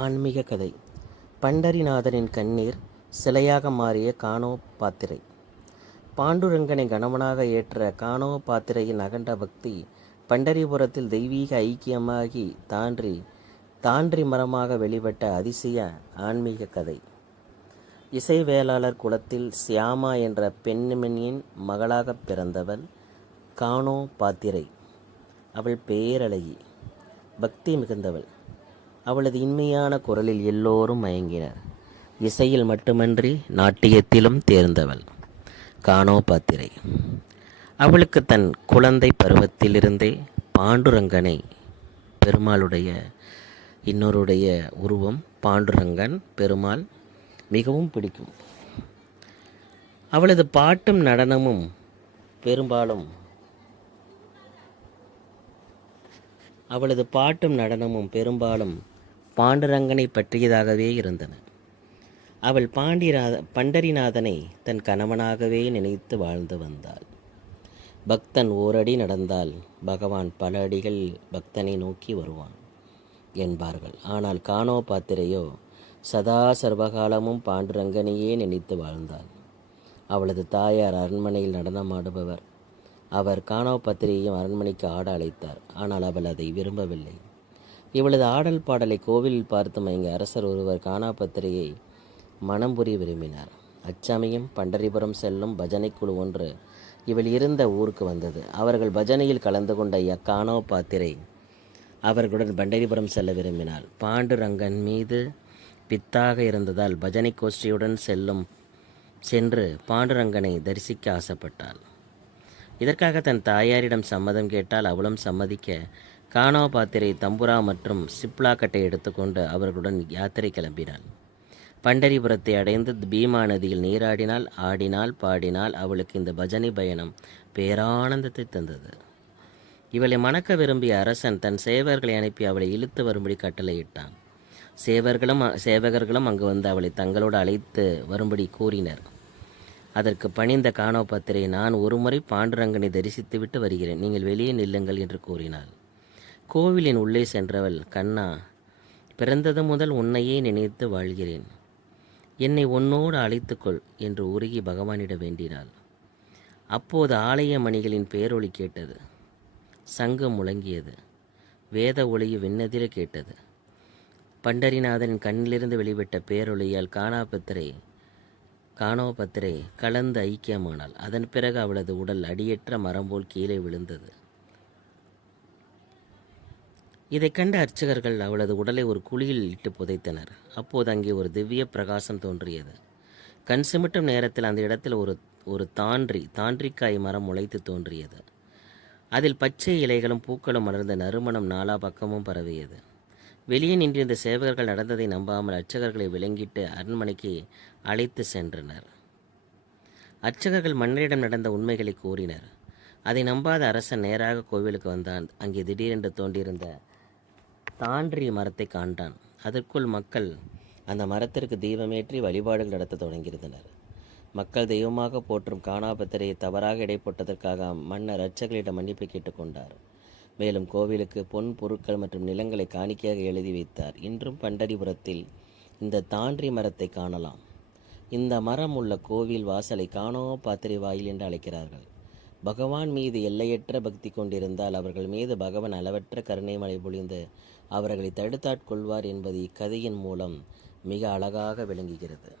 ஆன்மீக கதை. பண்டரிநாதனின் கண்ணீர் சிலையாக மாறிய கானோ பாத்திரை. பாண்டுரங்கனை கணவனாக ஏற்ற கானோ பாத்திரையின் அகண்ட பக்தி பண்டரிபுரத்தில் தெய்வீக ஐக்கியமாகி தான்றி மரமாக வெளிப்பட்ட அதிசய ஆன்மீக கதை. இசைவேளாளர் குலத்தில் சியாமா என்ற பெண்மணியின் மகளாகப் பிறந்தவள் கானோ பாத்திரை. அவள் பேரழகி, பக்தி மிகுந்தவள். அவளது இனிமையான குரலில் எல்லோரும் மயங்கினர். இசையில் மட்டுமன்றி நாட்டியத்திலும் தேர்ந்தவள் கானோ பாத்திரை. அவளுக்கு தன் குழந்தை பருவத்திலிருந்தே பாண்டுரங்கனை, பெருமாளுடைய இன்னொருடைய உருவம் பாண்டுரங்கன் பெருமாள், மிகவும் பிடிக்கும். அவளது பாட்டும் நடனமும் பெரும்பாலும் பாண்டுரங்கனை பற்றியதாகவே இருந்தன. அவள் பண்டரிநாதனை தன் கணவனாகவே நினைத்து வாழ்ந்து வந்தாள். பக்தன் ஓரடி நடந்தால் பகவான் பல அடிகள் பக்தனை நோக்கி வருவான் என்பார்கள். ஆனால் கானோ பாத்திரையோ சதா சர்வகாலமும் பாண்டுரங்கனையே நினைத்து வாழ்ந்தாள். அவளது தாயார் அரண்மனையில் நடனமாடுபவர். அவர் கானோ பாத்திரையையும் அரண்மனைக்கு ஆட அழைத்தார். ஆனால் அவள் அதை விரும்பவில்லை. இவளது ஆடல் பாடலை கோவிலில் பார்த்து மயங்க அரசர் ஒருவர் கானோ பாத்திரையை மனம் புரிய விரும்பினார். அச்சமயம் பண்டரிபுரம் செல்லும் பஜனை குழு ஒன்று இவள் இருந்த ஊருக்கு வந்தது. அவர்கள் பஜனையில் கலந்து கொண்ட கானோ பாத்திரை அவர்களுடன் பண்டரிபுரம் செல்ல விரும்பினாள். பாண்டுரங்கன் மீது பித்தாக இருந்ததால் பஜனை கோஷ்டியுடன் சென்று பாண்டுரங்கனை தரிசிக்க ஆசைப்பட்டாள். இதற்காக தன் தாயாரிடம் சம்மதம் கேட்டால் அவளும் சம்மதிக்க கானோ பாத்திரை தம்புரா மற்றும் சிப்லாக்கட்டை எடுத்துக்கொண்டு அவர்களுடன் யாத்திரை கிளம்பினாள். பண்டரிபுரத்தை அடைந்து பீமா நதியில் நீராடினாள், ஆடினாள், பாடினாள். அவளுக்கு இந்த பஜனை பயணம் பேரானந்தத்தை தந்தது. இவளை மணக்க விரும்பிய அரசன் தன் சேவர்களை அனுப்பி அவளை இழுத்து வரும்படி கட்டளையிட்டான். சேவகர்களும் அங்கு வந்து அவளை தங்களோடு அழைத்து வரும்படி கூறினர். அதற்கு பணிந்த கானோ பாத்திரை, நான் ஒருமுறை பாண்டுரங்கனை தரிசித்துவிட்டு வருகிறேன், நீங்கள் வெளியே நில்லுங்கள் என்று கூறினாள். கோவிலின் உள்ளே சென்றவள், கண்ணா, பிறந்தது முதல் உன்னையே நினைத்து வாழ்கிறேன், என்னை உன்னோடு அழைத்துக்கொள் என்று உருகி பகவானிடம் வேண்டினாள். அப்போது ஆலய மணிகளின் பேரொளி கேட்டது. சங்கம் முழங்கியது. வேத ஒளியு விண்ணதிர கேட்டது. பண்டரிநாதனின் கண்ணிலிருந்து வெளிப்பட்ட பேரொளியால் கானோ பாத்திரை கலந்து ஐக்கியமானாள். அதன் பிறகு அவளது உடல் அடியற்ற மரம் போல் கீழே விழுந்தது. இதை கண்ட அர்ச்சகர்கள் அவளது உடலை ஒரு குழியில் இட்டு புதைத்தனர். அப்போது அங்கே ஒரு திவ்ய பிரகாசம் தோன்றியது. கண் சிமிட்டும் நேரத்தில் அந்த இடத்தில் ஒரு தாண்டிக்காய் மரம் முளைத்து தோன்றியது. அதில் பச்சை இலைகளும் பூக்களும் மலர்ந்த நறுமணம் நாலா பக்கமும் பரவியது. வெளியே நின்றிருந்த சேவகர்கள் நடந்ததை நம்பாமல் அர்ச்சகர்களை விலங்கிட்டு அரண்மனைக்கு அழைத்து சென்றனர். அர்ச்சகர்கள் மன்னரிடம் நடந்த உண்மைகளை கூறினர். அதை நம்பாத அரசன் நேராக கோவிலுக்கு வந்தான். அங்கே திடீரென்று தோன்றியிருந்த தான்றி மரத்தை காண்டான். அதற்குள் மக்கள் அந்த மரத்திற்கு தீபமேற்றி வழிபாடுகள் நடத்த தொடங்கியிருந்தனர். மக்கள் தெய்வமாக போற்றும் கானோ பாத்திரையை தவறாக எடை போட்டதற்காக மன்னர் அர்ச்சகர்களிடம் மன்னிப்பு கேட்டுக்கொண்டார். மேலும் கோவிலுக்கு பொன் பொருட்கள் மற்றும் நிலங்களை காணிக்கையாக எழுதி வைத்தார். இன்றும் பண்டரிபுரத்தில் இந்த தான்றி மரத்தை காணலாம். இந்த மரம் உள்ள கோவில் வாசலை கானோ பாத்திரை வாயில் என்று அழைக்கிறார்கள். பகவான் மீது எல்லையற்ற பக்தி கொண்டிருந்தால் அவர்கள் மீது பகவான் அளவற்ற கருணை மழை பொழிந்து அவர்களை தடுத்தாட்கொள்வார் என்பது இக்கதையின் மூலம் மிக அழகாக விளங்குகிறது.